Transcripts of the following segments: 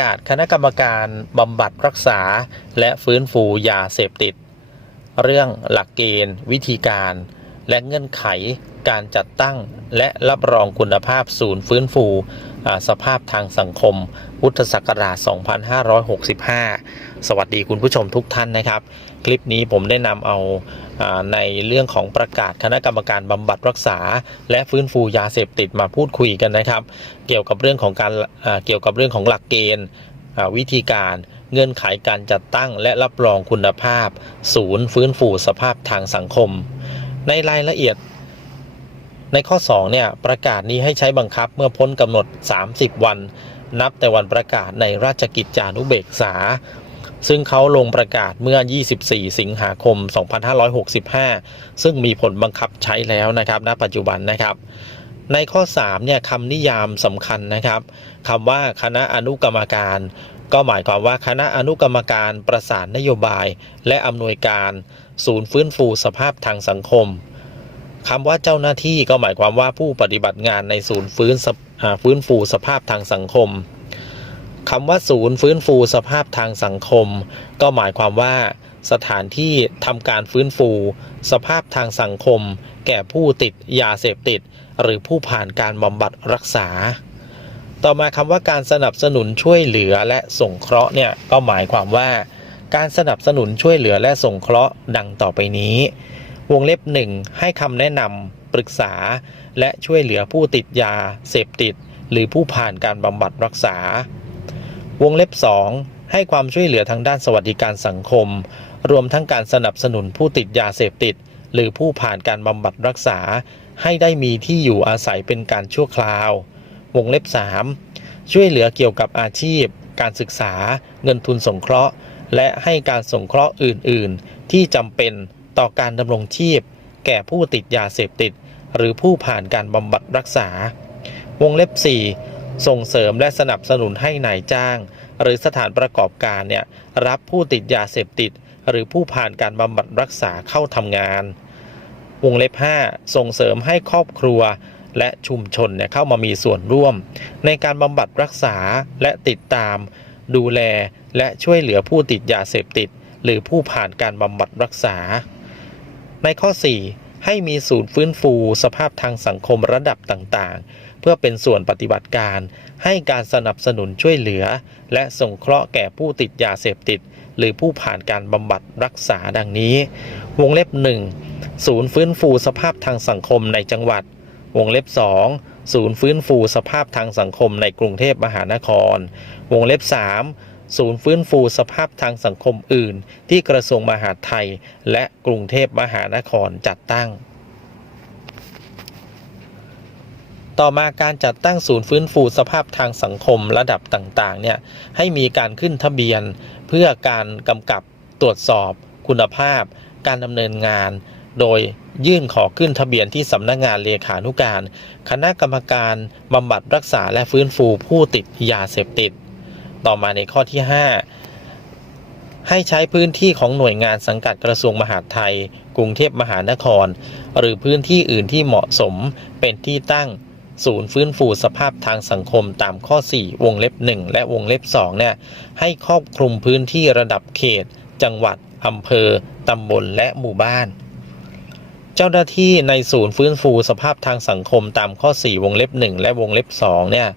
กาศคณะกรรมการบำบัดรักษา และฟื้นฟูยาเสพติด เรื่องหลักเกณฑ์ วิธีการ และเงื่อนไขการจัดตั้งและรับรองคุณภาพศูนย์ฟื้นฟูสภาพทางสังคม พุทธศักราช 2565 สวัสดีคุณผู้ชมทุกท่านนะครับ คลิปนี้ผมได้นำเอา ในเรื่องของประกาศคณะกรรมการบำบัดรักษา และฟื้นฟูยาเสพติดมาพูดคุยกันนะครับ เกี่ยวกับเรื่องของการเกี่ยวกับเรื่องของหลักเกณฑ์วิธีการเงื่อนไขการจัดตั้งและรับรองคุณภาพ ศูนย์ฟื้นฟูสภาพทางสังคม ในรายละเอียด ในข้อ2เนี่ยประกาศนี้ให้ใช้บังคับเมื่อพ้นกำหนด 30 วัน นับแต่วันประกาศในราชกิจจานุเบกษา ซึ่งเขาลงประกาศเมื่อ 24 สิงหาคม 2565 ซึ่งมีผลบังคับใช้แล้วนะครับ ณ ปัจจุบันนะครับ ในข้อ3เนี่ยคำนิยามสำคัญนะครับคำว่าคณะอนุกรรมการ ก็หมายความว่าคณะอนุกรรมการประสานนโยบาย และอำนวยการ ศูนย์ฟื้นฟูสภาพทางสังคมคำว่าเจ้าหน้าที่ก็หมายความว่าผู้ปฏิบัติงานในศูนย์ฟื้นฟื้นฟูสภาพทางสังคม คำว่าศูนย์ฟื้นฟูสภาพทางสังคม ก็หมายความว่าสถานที่ทำการฟื้นฟู สภาพทางสังคม แก่ผู้ติดยาเสพติด หรือผู้ผ่านการบำบัดรักษา ต่อมาคำว่าการสนับสนุนช่วยเหลือและส่งเคราะห์เนี่ยก็หมายความว่า การสนับสนุนช่วยเหลือและส่งเคราะห์ดังต่อไปนี้ วงเล็บหนึ่งให้คำแนะนำปรึกษา และช่วยเหลือผู้ติดยาเสพติด หรือผู้ผ่านการบำบัดรักษา วงเล็บ 2 ให้ความช่วยเหลือทางด้านสวัสดิการสังคม รวมทั้งการสนับสนุนผู้ติดยาเสพติด หรือผู้ผ่านการบำบัดรักษา ให้ได้มีที่อยู่อาศัยเป็นการชั่วคราว วงเล็บ 3 ช่วยเหลือเกี่ยวกับอาชีพ การศึกษา เงินทุนสงเคราะห์ และให้การสงเคราะห์อื่น ๆ ที่จำเป็นต่อการดำรงชีพ แก่ผู้ติดยาเสพติด หรือผู้ผ่านการบำบัดรักษา วงเล็บ 4 ส่งเสริมและสนับสนุนให้นายจ้าง หรือสถานประกอบการเนี่ยรับผู้ติดยาเสพติด หรือผู้ผ่านการบำบัดรักษาเข้าทำงาน วงเล็บ 5 ส่งเสริมให้ครอบครัวและชุมชนเนี่ยเข้ามามีส่วนร่วม ในการบำบัดรักษาและติดตาม ดูแลและช่วยเหลือผู้ติดยาเสพติด หรือผู้ผ่านการบำบัดรักษา ในข้อ 4 ให้มีศูนย์ฟื้นฟูสภาพทางสังคมระดับต่างๆ พื่อเป็นส่วนปฏิบัติการ ให้การสนับสนุนช่วยเหลือ และส่งเคราะห์แก่ผู้ติดยาเสพติด หรือผู้ผ่านการบำบัดรักษาดังนี้ วงเล็บ 1 ศูนย์ฟื้นฟูสภาพทางสังคมในจังหวัด วงเล็บ 2 ศูนย์ฟื้นฟูสภาพทางสังคมในกรุงเทพมหานคร วงเล็บ 3ศูนย์ฟื้นฟูสภาพทางสังคมอื่น ที่กระทรวงมหาดไทย และกรุงเทพมหานครจัดตั้ง ต่อมาการจัดตั้งศูนย์ฟื้นฟูสภาพทางสังคมระดับต่างๆเนี่ยให้มีการขึ้นทะเบียน เพื่อการกำกับตรวจสอบคุณภาพ การดำเนินงาน โดยยื่นขอขึ้นทะเบียนที่สำนักงานเลขานุการ คณะกรรมการบำบัดรักษาและฟื้นฟูผู้ติดยาเสพติด ต่อมาในข้อที่ 5 ให้ใช้พื้นที่ของหน่วยงานสังกัดกระทรวงมหาดไทย กรุงเทพมหานคร หรือพื้นที่อื่นที่เหมาะสมเป็นที่ตั้ง ศูนย์ฟื้นฟูสภาพทางสังคมตามข้อ 4 วงเล็บ 1 และวงเล็บ2เนี่ยให้ครอบคลุมพื้นที่ระดับเขต จังหวัดอำเภอตำบลและหมู่บ้าน เจ้าหน้าที่ในศูนย์ฟื้นฟูสภาพทางสังคมตามข้อ 4 วงเล็บ 1 และวงเล็บ2เนี่ย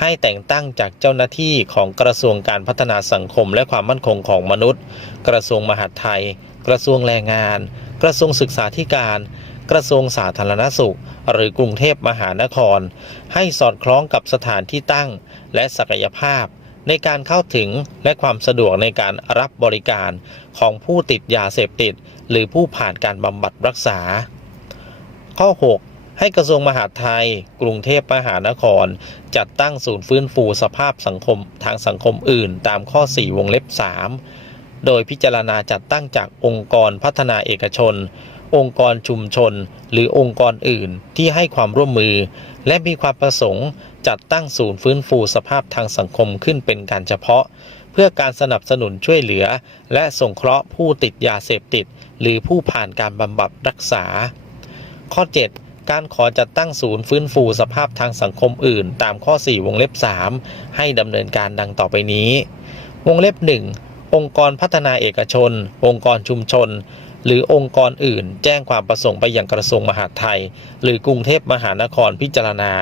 ให้แต่งตั้งจากเจ้าหน้าที่ของกระทรวงการพัฒนาสังคมและความมั่นคงของมนุษย์ กระทรวงมหาดไทย กระทรวงแรงงาน กระทรวงศึกษาธิการ กระทรวงสาธารณสุข หรือกรุงเทพมหานคร ให้สอดคล้องกับสถานที่ตั้ง และศักยภาพ ในการเข้าถึงและความสะดวกในการรับบริการของผู้ติดยาเสพติด หรือผู้ผ่านการบำบัดรักษา ข้อ 6ให้กระทรวงมหาดไทย กรุงเทพมหานคร จัดตั้งศูนย์ฟื้นฟูสภาพสังคมทางสังคมอื่นตามข้อ 4 วงเล็บ 3 โดยพิจารณาจัดตั้งจากองค์กรพัฒนาเอกชน องค์กรชุมชน หรือองค์กรอื่นที่ให้ความร่วมมือ และมีความประสงค์จัดตั้งศูนย์ฟื้นฟูสภาพทางสังคมขึ้นเป็นการเฉพาะ เพื่อการสนับสนุนช่วยเหลือ และส่งเคราะห์ผู้ติดยาเสพติด หรือผู้ผ่านการบำบัดรักษา ข้อ 7การขอจัดตั้งศูนย์ฟื้นฟูสภาพทางสังคมอื่น ตามข้อ 4 วงเล็บ 3 ให้ดำเนินการดังต่อไปนี้ วงเล็บ 1 องค์กรพัฒนาเอกชน องค์กรชุมชน หรือองค์กรอื่น แจ้งความประสงค์ไปยังกระทรวงมหาดไทย หรือกรุงเทพมหานครพิจารณา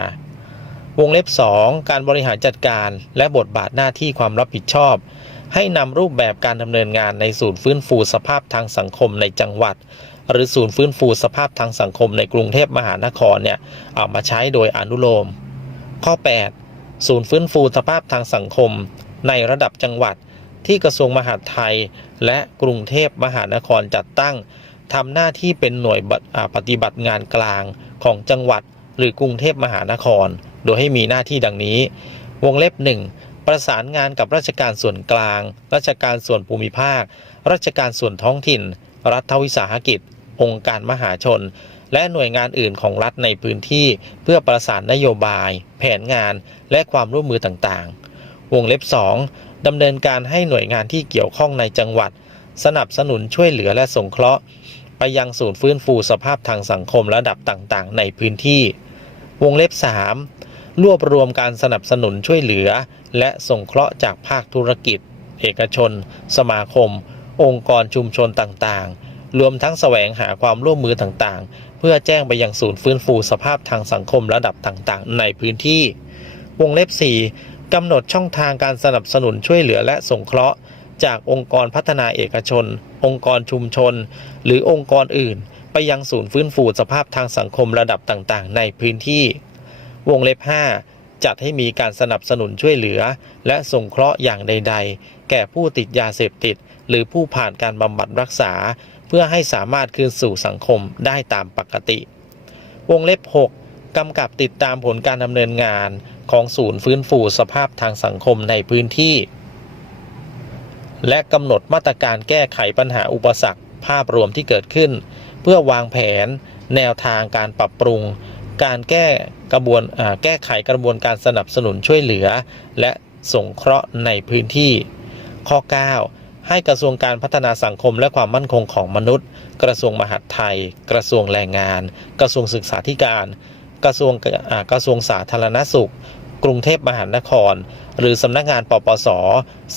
วงเล็บ 2 การบริหารจัดการ และบทบาทหน้าที่ความรับผิดชอบ ให้นำรูปแบบการดำเนินงานในศูนย์ฟื้นฟูสภาพทางสังคมในจังหวัด หรือศูนย์ฟื้นฟูสภาพทางสังคมในกรุงเทพมหานครเนี่ยเอามาใช้โดยอนุโลม ข้อ 8 ศูนย์ฟื้นฟูสภาพทางสังคม ในระดับจังหวัด ที่กระทรวงมหาดไทย และกรุงเทพมหานครจัดตั้งทำหน้าที่เป็นหน่วยปฏิบัติงานกลางของจังหวัด หรือกรุงเทพมหานคร โดยให้มีหน้าที่ดังนี้ วงเล็บ 1 ประสานงานกับราชการส่วนกลาง ราชการส่วนภูมิภาค ราชการส่วนท้องถิ่น รัฐวิสาหกิจ องค์การมหาชน และหน่วยงานอื่นของรัฐในพื้นที่ เพื่อประสานนโยบาย แผนงาน และความร่วมมือต่างๆ วงเล็บ 2ดำเนินการให้หน่วยงานที่เกี่ยวข้องในจังหวัด สนับสนุนช่วยเหลือและสงเคราะห์ ไปยังศูนย์ฟื้นฟูสภาพทางสังคมระดับต่างๆ ในพื้นที่ วงเล็บ 3 รวบรวมการสนับสนุนช่วยเหลือ และสงเคราะห์จากภาคธุรกิจ เอกชน สมาคม องค์กรชุมชนต่างๆ รวมทั้งแสวงหาความร่วมมือต่างๆ เพื่อแจ้งไปยังศูนย์ฟื้นฟูสภาพทางสังคมระดับต่างๆ ในพื้นที่ วงเล็บ 4 กำหนดช่องทางการสนับสนุนช่วยเหลือและสงเคราะห์ จากองค์กรพัฒนาเอกชน องค์กรชุมชน หรือองค์กรอื่น ไปยังศูนย์ฟื้นฟูสภาพทางสังคมระดับต่างๆ ในพื้นที่ วงเล็บ 5 จัดให้มีการสนับสนุนช่วยเหลือ และสงเคราะห์อย่างใด ๆ แก่ผู้ติดยาเสพติด หรือผู้ผ่านการบำบัดรักษา เพื่อให้สามารถคืนสู่สังคมได้ตามปกติ วงเล็บ 6กำกับติดตามผลการดำเนินงาน ของศูนย์ฟื้นฟูสภาพทางสังคมในพื้นที่ และกำหนดมาตรการแก้ไขปัญหาอุปสรรคภาพรวมที่เกิดขึ้น เพื่อวางแผน แนวทางการปรับปรุง การแก้กระบวนแก้ไขกระบวนการสนับสนุนช่วยเหลือ และสงเคราะห์ในพื้นที่ ข้อ 9 ให้กระทรวงการพัฒนาสังคมและความมั่นคงของมนุษย์ กระทรวงมหาดไทย กระทรวงแรงงาน กระทรวงศึกษาธิการ กระทรวงอากระทรวงสาธารณสุข กรุงเทพมหานคร หรือสำนักงานปปส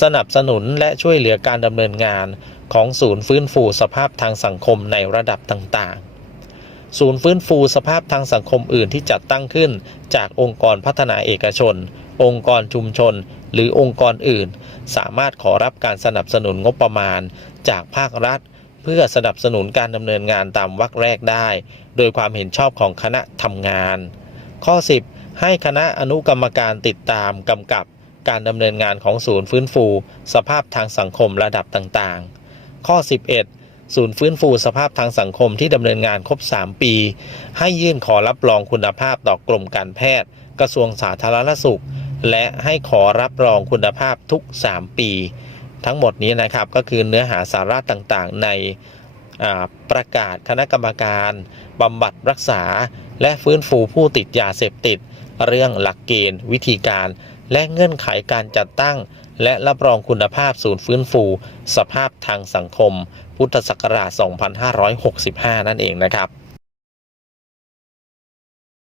สนับสนุนและช่วยเหลือการดำเนินงาน ของศูนย์ฟื้นฟูสภาพทางสังคมในระดับต่างๆ ศูนย์ฟื้นฟูสภาพทางสังคมอื่นที่จัดตั้งขึ้น จากองค์กรพัฒนาเอกชน องค์กรชุมชน หรือองค์กรอื่น สามารถขอรับการสนับสนุนงบประมาณ จากภาครัฐ เพื่อสนับสนุนการดำเนินงานตามวรรคแรกได้ โดยความเห็นชอบของคณะทำงาน ข้อ 10 ให้คณะอนุกรรมการติดตามกำกับการดำเนินงานของศูนย์ฟื้นฟู สภาพทางสังคมระดับต่างๆ ข้อ 11 ศูนย์ฟื้นฟูสภาพทางสังคมที่ดำเนินงานครบ 3 ปี ให้ยื่นขอรับรองคุณภาพต่อกรมการแพทย์ กระทรวงสาธารณสุข และให้ขอรับรองคุณภาพทุก 3 ปี ทั้งหมดนี้นะครับก็คือเนื้อหาสาระต่างๆ ในประกาศคณะกรรมการบำบัดรักษา และฟื้นฟูผู้ติดยาเสพติด เรื่องหลักเกณฑ์ วิธีการ และเงื่อนไขการจัดตั้ง และรับรองคุณภาพศูนย์ฟื้นฟู สภาพทางสังคม พุทธศักราช 2565 นั่นเองนะครับ